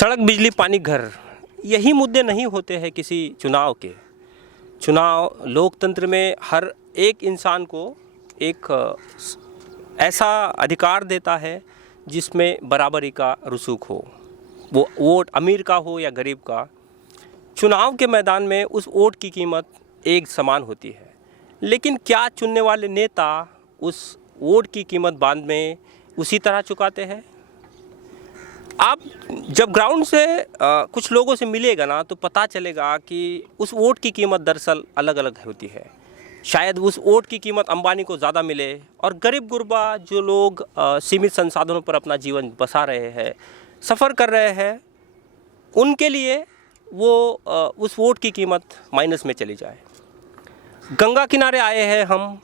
सड़क, बिजली, पानी, घर, यही मुद्दे नहीं होते हैं किसी चुनाव के। चुनाव लोकतंत्र में हर एक इंसान को एक ऐसा अधिकार देता है जिसमें बराबरी का रसूख हो, वो वोट अमीर का हो या गरीब का। चुनाव के मैदान में उस वोट की कीमत एक समान होती है, लेकिन क्या चुनने वाले नेता उस वोट की कीमत बाद में उसी तरह चुकाते हैं? आप जब ग्राउंड से कुछ लोगों से मिलेगा ना, तो पता चलेगा कि उस वोट की कीमत दरअसल अलग अलग होती है। शायद उस वोट की कीमत अंबानी को ज़्यादा मिले, और गरीब गुरबा जो लोग सीमित संसाधनों पर अपना जीवन बसा रहे हैं, सफ़र कर रहे हैं, उनके लिए वो उस वोट की कीमत माइनस में चली जाए। गंगा किनारे आए हैं हम,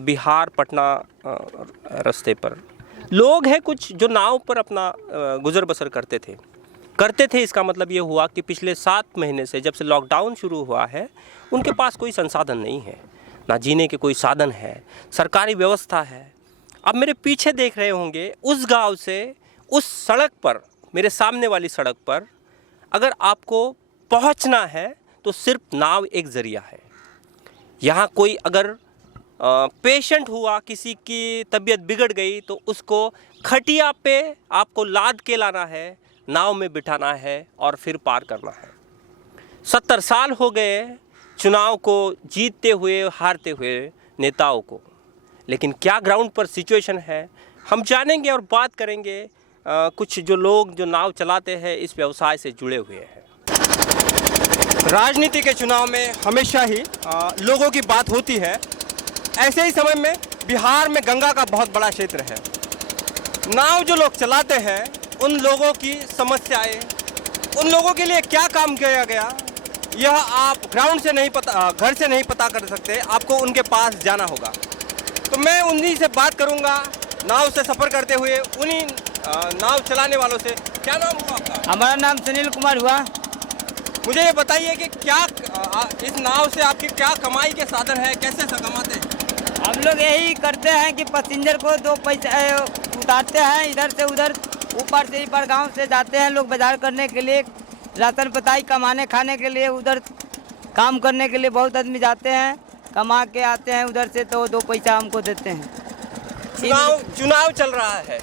बिहार पटना रास्ते पर लोग हैं कुछ जो नाव पर अपना गुज़र बसर करते थे। इसका मतलब ये हुआ कि पिछले 7 महीने से, जब से लॉकडाउन शुरू हुआ है, उनके पास कोई संसाधन नहीं है, ना जीने के कोई साधन है, सरकारी व्यवस्था है। अब मेरे पीछे देख रहे होंगे, उस गांव से उस सड़क पर, मेरे सामने वाली सड़क पर अगर आपको पहुंचना है तो सिर्फ नाव एक ज़रिया है। यहाँ कोई अगर पेशेंट हुआ, किसी की तबीयत बिगड़ गई, तो उसको खटिया पे आपको लाद के लाना है, नाव में बिठाना है और फिर पार करना है। 70 साल हो गए चुनाव को जीतते हुए, हारते हुए नेताओं को, लेकिन क्या ग्राउंड पर सिचुएशन है हम जानेंगे और बात करेंगे कुछ जो लोग जो नाव चलाते हैं, इस व्यवसाय से जुड़े हुए हैं। राजनीति के चुनाव में हमेशा ही लोगों की बात होती है। ऐसे ही समय में बिहार में गंगा का बहुत बड़ा क्षेत्र है। नाव जो लोग चलाते हैं, उन लोगों की समस्याएं, उन लोगों के लिए क्या काम किया गया, यह आप ग्राउंड से नहीं पता, घर से नहीं पता कर सकते, आपको उनके पास जाना होगा। तो मैं उन्हीं से बात करूंगा, नाव से सफ़र करते हुए उन्हीं नाव चलाने वालों से। क्या नाम हुआ आपका? हमारा नाम सुनील कुमार हुआ। मुझे ये बताइए कि क्या इस नाव से आपकी क्या कमाई के साधन है, कैसे कमाते हैं? हम लोग यही करते हैं कि पैसेंजर को 2 पैसे उतारते हैं, इधर से उधर, ऊपर से ऊपर गांव से जाते हैं लोग बाजार करने के लिए, राशन पताई कमाने खाने के लिए, उधर काम करने के लिए बहुत आदमी जाते हैं, कमा के आते हैं उधर से, तो 2 पैसा हमको देते हैं। चुनाव चल रहा है,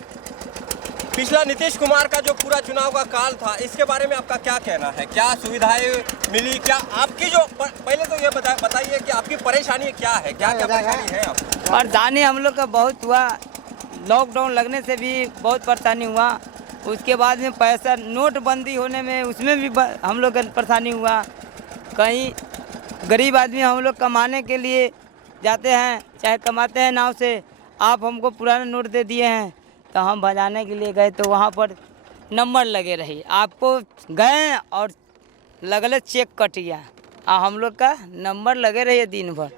पिछला नीतीश कुमार का जो पूरा चुनाव का काल था, इसके बारे में आपका क्या कहना है? क्या सुविधाएं मिली? क्या आपकी जो पहले तो ये बताइए कि आपकी परेशानी क्या है, क्या क्या परेशानी है आपको? परेशानी हम लोग का बहुत हुआ, लॉकडाउन लगने से भी बहुत परेशानी हुआ। उसके बाद में पैसा नोटबंदी होने में, उसमें भी हम लोग का परेशानी हुआ। कहीं गरीब आदमी हम लोग कमाने के लिए जाते हैं, चाहे कमाते हैं नाव से, आप हमको पुराना नोट दे दिए हैं, तो हम भजाने के लिए गए तो वहाँ पर नंबर लगे रही, आपको गए और लगले चेक कट गया, हम लोग का नंबर लगे रही दिन भर।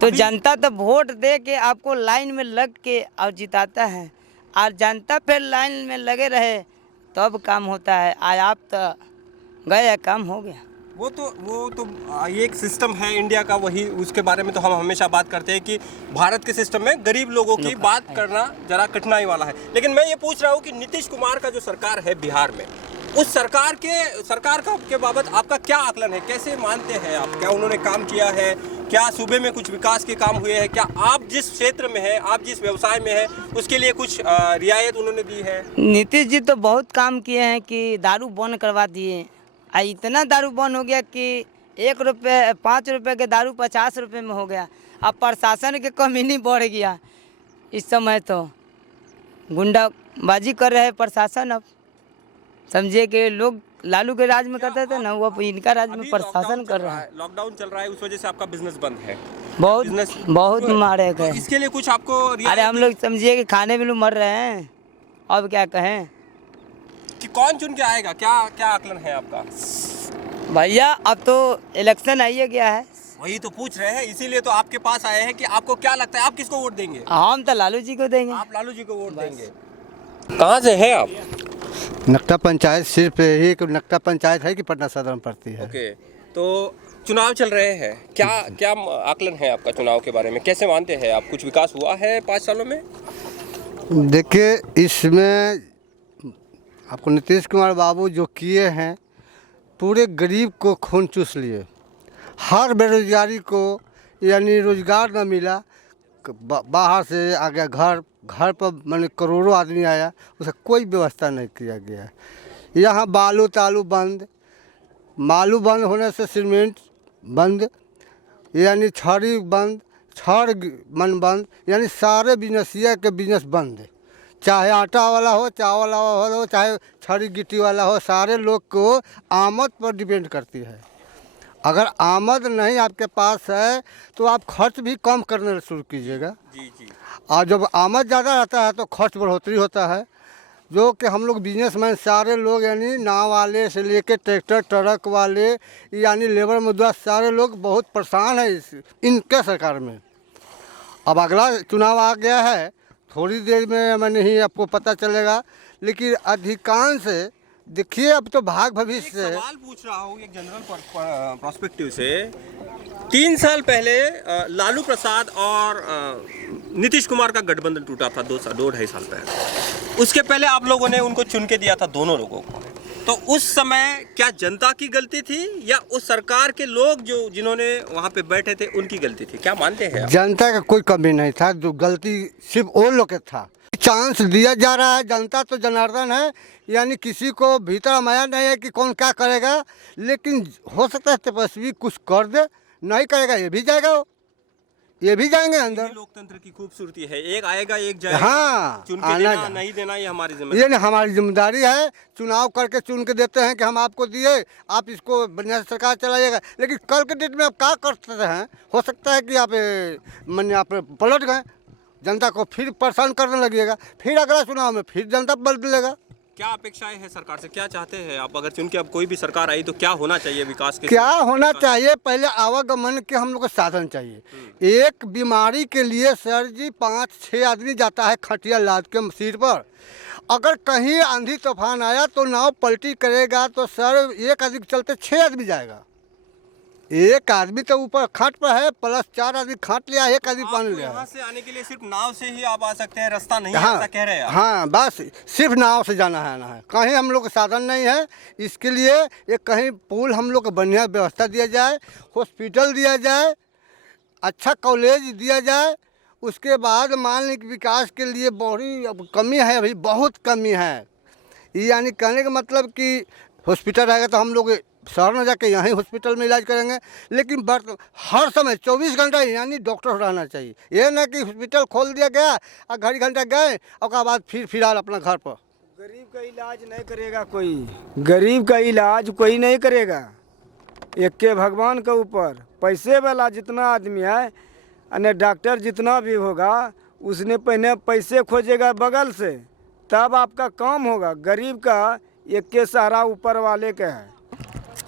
तो जनता तो वोट दे के आपको लाइन में लग के और जिताता है, और जनता फिर लाइन में लगे रहे तब काम होता है। आज आप तो गए, काम हो गया। वो तो ये एक सिस्टम है इंडिया का, वही उसके बारे में तो हम हमेशा बात करते हैं कि भारत के सिस्टम में गरीब लोगों की बात करना जरा कठिनाई वाला है। लेकिन मैं ये पूछ रहा हूँ कि नीतीश कुमार का जो सरकार है बिहार में, उस सरकार का के बाबत आपका क्या आकलन है? कैसे मानते हैं आप? क्या उन्होंने काम किया है? क्या सूबे में कुछ विकास के काम हुए हैं? क्या आप जिस क्षेत्र में हैं, आप जिस व्यवसाय में हैं, उसके लिए कुछ रियायत उन्होंने दी है? नीतीश जी तो बहुत काम किए हैं कि दारू बंद करवा दिए, इतना दारू बंद हो गया कि 1 रुपये 5 रुपये के दारू 50 रुपये में हो गया। अब प्रशासन के कमी नहीं बढ़ गया, इस समय तो गुंडाबाजी कर रहे हैं प्रशासन। अब समझिए कि लोग लालू के राज में करते थे ना, वो इनका राज में प्रशासन कर रहा है। लॉकडाउन चल रहा है, उस वजह से आपका बिजनेस बंद है। बहुत मारे गए। इसके लिए कुछ आपको अरे हम लोग समझिए कि खाने में लोग मर रहे हैं, अब क्या कहें कि कौन चुन के आएगा? क्या आकलन है आपका? भैया अब तो इलेक्शन आइए गया है, वही तो पूछ रहे हैं, इसीलिए तो आपके पास आए हैं कि आपको क्या लगता है, आप किसको वोट देंगे? हम तो लालू जी को देंगे। आप लालू जी को वोट देंगे। कहाँ से हैं आप? नकटा पंचायत, सिर्फ यही नकटा पंचायत है कि पटना सदर में पड़ती है। ओके, तो चुनाव चल रहे हैं, क्या आकलन है आपका चुनाव के बारे में? कैसे मानते हैं आप, कुछ विकास हुआ है 5 सालों में? देखिए, इसमें आपको नीतीश कुमार बाबू जो किए हैं, पूरे गरीब को खून चूस लिए। हर बेरोजगारी को यानी रोजगार न मिला, बाहर से आ गया, घर पर मैंने करोड़ों आदमी आया, उसका कोई व्यवस्था नहीं किया गया है। यहाँ बालू तालू बंद, मालू बंद होने से सीमेंट बंद, यानी छड़ी बंद, छड़ मन बंद, यानी सारे बिजनेसिया के बिजनेस बंद। चाहे आटा वाला हो, चावल वाला हो, चाहे छड़ी गिट्टी वाला हो, सारे लोग को आमद पर डिपेंड करती है। अगर आमद नहीं आपके पास है तो आप खर्च भी कम करना शुरू कीजिएगा। जी जी। और जब आमद ज़्यादा रहता है तो खर्च बढ़ोतरी होता है, जो कि हम लोग बिजनेसमैन सारे लोग यानी नाव वाले से लेके ट्रैक्टर ट्रक वाले यानी लेबर मजदूर सारे लोग बहुत परेशान हैं इनके सरकार में। अब अगला चुनाव आ गया है, थोड़ी देर में मैं नहीं आपको पता चलेगा, लेकिन अधिकांश देखिए अब तो भाग भविष्य से सवाल पूछ रहा हूँ एक जनरल पर्सपेक्टिव से। 3 साल पहले लालू प्रसाद और नीतीश कुमार का गठबंधन टूटा था, 2-2.5 साल पहले। उसके पहले आप लोगों ने उनको चुन के दिया था, दोनों लोगों को। तो उस समय क्या जनता की गलती थी या उस सरकार के लोग जो जिन्होंने वहाँ पे बैठे थे उनकी गलती थी, क्या मानते हैं आप? जनता का कोई कमी नहीं था, जो गलती सिर्फ वो लोग का था। चांस दिया जा रहा है, जनता तो जनार्दन है, यानी किसी को भीतर माया नहीं है कि कौन क्या करेगा, लेकिन हो सकता है तपस्वी कुछ कर दे, नहीं करेगा ये भी जाएगा, ये भी जाएंगे अंदर। लोकतंत्र की खूबसूरती है, एक आएगा एक जाएगा। हाँ, चुन के देना नहीं देना ये हमारी जिम्मेदारी, ये नहीं हमारी जिम्मेदारी है। चुनाव करके चुन के देते हैं कि हम आपको दिए, आप इसको बढ़िया से सरकार चलाइएगा, लेकिन कल के डेट में आप क्या करते हैं, हो सकता है कि आप आप पलट गए, जनता को फिर परेशान करने लगिएगा, फिर अगला चुनाव में फिर जनता बदलेगा। क्या अपेक्षाएं हैं सरकार से, क्या चाहते हैं आप? अगर चुन के अब कोई भी सरकार आई तो क्या होना चाहिए विकास के? क्या होना चाहिए, पहले आवागमन के हम लोग को साधन चाहिए। एक बीमारी के लिए सर जी 5-6 आदमी जाता है खटिया लाद के सिर पर। अगर कहीं आंधी तूफान आया तो नाव पलटी करेगा तो सर एक आदमी के चलते 6 आदमी जाएगा। एक आदमी तो ऊपर खाट पर है, प्लस 4 आदमी खाट लिया, एक आदमी पानी लिया। यहाँ से आने के लिए सिर्फ नाव से ही आप आ सकते हैं, रास्ता नहीं हाँ, ऐसा कह रहे हैं आप? हाँ, बस सिर्फ नाव से जाना है, कहीं हम लोग का साधन नहीं है। इसके लिए एक कहीं पुल हम लोग को बढ़िया व्यवस्था दिया जाए, हॉस्पिटल दिया जाए, अच्छा कॉलेज दिया जाए। उसके बाद मान लीजिए विकास के लिए बड़ी कमी है, अभी बहुत कमी है। यानी कहने का मतलब कि हॉस्पिटल रहेगा तो हम लोग शहर में जाके यहीं हॉस्पिटल में इलाज करेंगे, लेकिन हर समय 24 घंटा यानी डॉक्टर रहना चाहिए। ये ना कि हॉस्पिटल खोल दिया गया और घड़ी घंटा गए और उसके बाद फिर अपना घर पर। गरीब का इलाज नहीं करेगा कोई, गरीब का इलाज कोई नहीं करेगा। एक के भगवान के ऊपर पैसे वाला जितना आदमी है और डॉक्टर जितना भी होगा, उसने पहले पैसे खोजेगा बगल से, तब आपका काम होगा। गरीब का एक के सहारा ऊपर वाले का है।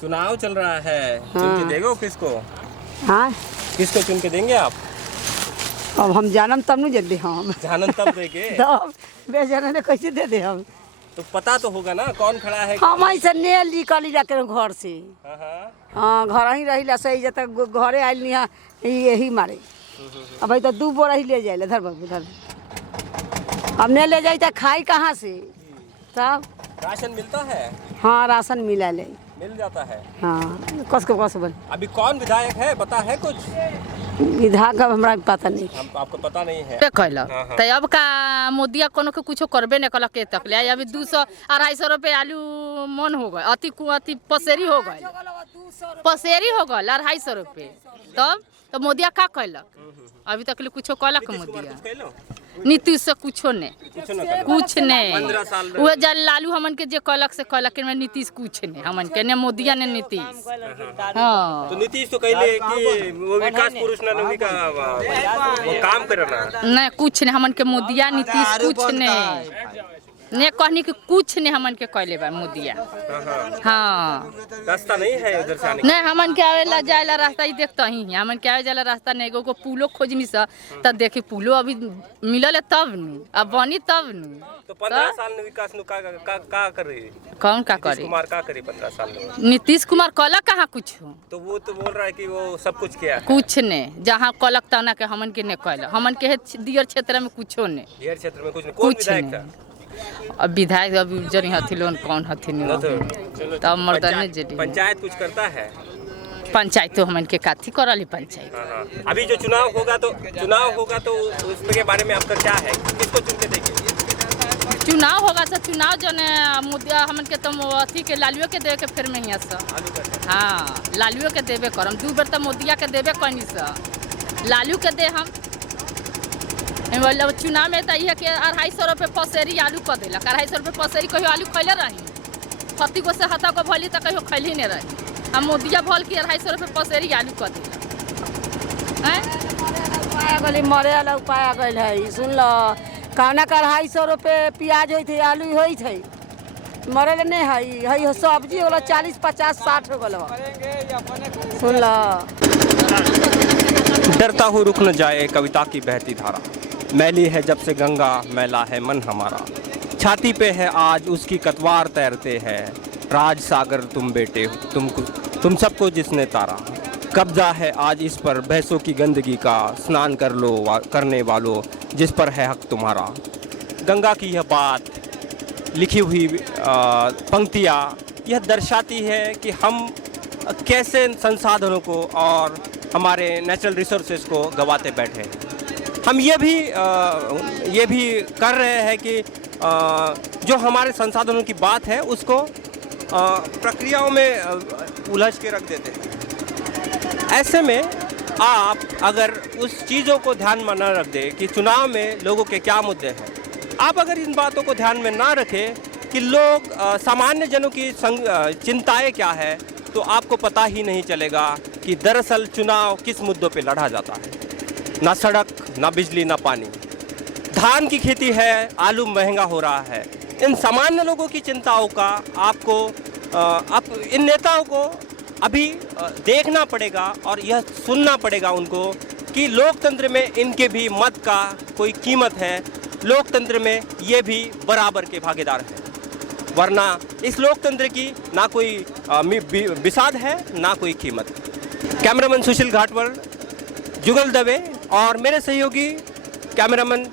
चुनाव चल रहा है, चुन के देंगे किसको? हाँ, किसको चुन के देंगे आप? अब हम जानम तब नहीं दे हम जानन तब देंगे। तब बेजाने ने कैसे दे दे हम? तो पता तो होगा ना कौन खड़ा है। हम ऐसे नेल निकली जाके घर से। हाँ, हाँ, घर ही रही सही जब तक घरे आयल नहीं यही मारे। अब तो 2 बोरा ही ले जाए धर बाबू धर, अब नहीं ले जाए तो खाई कहाँ से? तब राशन मिलता है? हाँ, राशन मिल जाता है। हाँ, कस के बस बन। अभी कौन विधायक है पता है कुछ? विधायक का हमरा पता नहीं, आपको पता नहीं है? कहलक तो अब का मोदिया कोनो के कुछ करबे नहीं कलक के तक ले। अभी 200-250 रुपये आलू मन हो गए, अति पसेरी हो गए, 250 रुपये। तब तो मोदिया का कहलक? अभी तक कुछ कहलक मोदिया? नीतीश से कुछो नहीं, कुछ नहीं। वो जल लालू हमन के जे कहलक से कहलक, नीतीश कुछ नहीं हमन के, ने मोदिया ने नीतीश। हाँ, तो नीतीश तो कहले कि वो विकास पुरुष ना वो काम करना नहीं, कुछ नहीं हमन के मोदिया नीतीश कुछ नहीं ने कहनी कि कुछ नहीं हमन के कहले बा मोदिया। हाँ, रास्ता नहीं है उधर से आने नहीं, हमन के आवेला जाएला रास्ता ही देखता ही है। हमन के आवे जाला रास्ता नहीं, एगो पुलो खोजनी सा तब देखी पुलो अभी मिलल है तब नु, अब बनी तब नु। तो 15 साल में विकास नु का करे? कौन का करे? कुमार का करे 15 साल में? नीतीश कुमार कहलक कहाँ कुछ? तो वो तो बोल रहा है कि वो सब कुछ किया है। कुछ नहीं, जहाँ कहलक तना के हमन के नहीं कहलक। हमन के दियर क्षेत्र में कुछो नहीं, दियर क्षेत्र में कुछ नहीं। कौन कुछ विधायक नहीं। था? अब विधायक अभी जनी हथी लोन कौन हथी नहीं तब मर्दने जेडी पंचायत कुछ करता है? पंचायत तो हमन के काथी करली पंचायत। हाँ। अभी जो चुनाव होगा तो उसके बारे में आपका क्या है? किसको चुन के देंगे? चुनाव होगा तो चुनाव जो ने मुद्दा हमन के तो अथी के लालुओ के देवे के फिर में ही हाँ लालुओ के देवे करम 2 बेर तो मोदिया के देवे कहनी से लालू के दे हम चुनाव में तो यह कि 250 रुपये पसेरी आलू कर दिलक 250 रुपये पसेरी कहियो आलू खैले रही फती गो से हता को भली तो कहियो खैली नहीं रही हम मोदिया भल की 250 रुपये पसेरी आलू कर दिलक गली मरे वाला उपाय गल है सुन लो कहना का 250 रुपये प्याज होते आलू होते मरे नहीं है सब्जी वाला 40 50 60 हो गल सुन लो। डरता हूँ रुक न जाए कविता की बहती धारा, मैली है जब से गंगा मैला है मन हमारा, छाती पे है आज उसकी कतवार तैरते हैं, राज सागर तुम बेटे हो तुम सबको जिसने तारा, कब्जा है आज इस पर भैंसों की गंदगी का, स्नान कर लो करने वालों जिस पर है हक तुम्हारा। गंगा की यह बात लिखी हुई पंक्तियाँ यह दर्शाती है कि हम कैसे संसाधनों को और हमारे नेचुरल रिसोर्सेज को गंवाते बैठे हैं। हम ये भी कर रहे हैं कि जो हमारे संसाधनों की बात है उसको प्रक्रियाओं में उलझ के रख देते हैं। ऐसे में आप अगर उस चीज़ों को ध्यान में न रख दें कि चुनाव में लोगों के क्या मुद्दे हैं, आप अगर इन बातों को ध्यान में ना रखें कि लोग सामान्य जनों की चिंताएं क्या है, तो आपको पता ही नहीं चलेगा कि दरअसल चुनाव किस मुद्दों पे लड़ा जाता है। ना सड़क, ना बिजली, ना पानी, धान की खेती है, आलू महंगा हो रहा है। इन सामान्य लोगों की चिंताओं का आपको इन नेताओं को अभी देखना पड़ेगा और यह सुनना पड़ेगा उनको कि लोकतंत्र में इनके भी मत का कोई कीमत है, लोकतंत्र में ये भी बराबर के भागीदार हैं, वरना इस लोकतंत्र की ना कोई बिसात है ना कोई कीमत। कैमरामैन सुशील घाटवर, जुगल दवे और मेरे सहयोगी कैमरामैन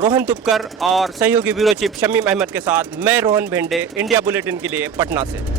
रोहन तुपकर और सहयोगी ब्यूरो चीफ शमीम अहमद के साथ मैं रोहन भेंडे, इंडिया बुलेटिन के लिए पटना से।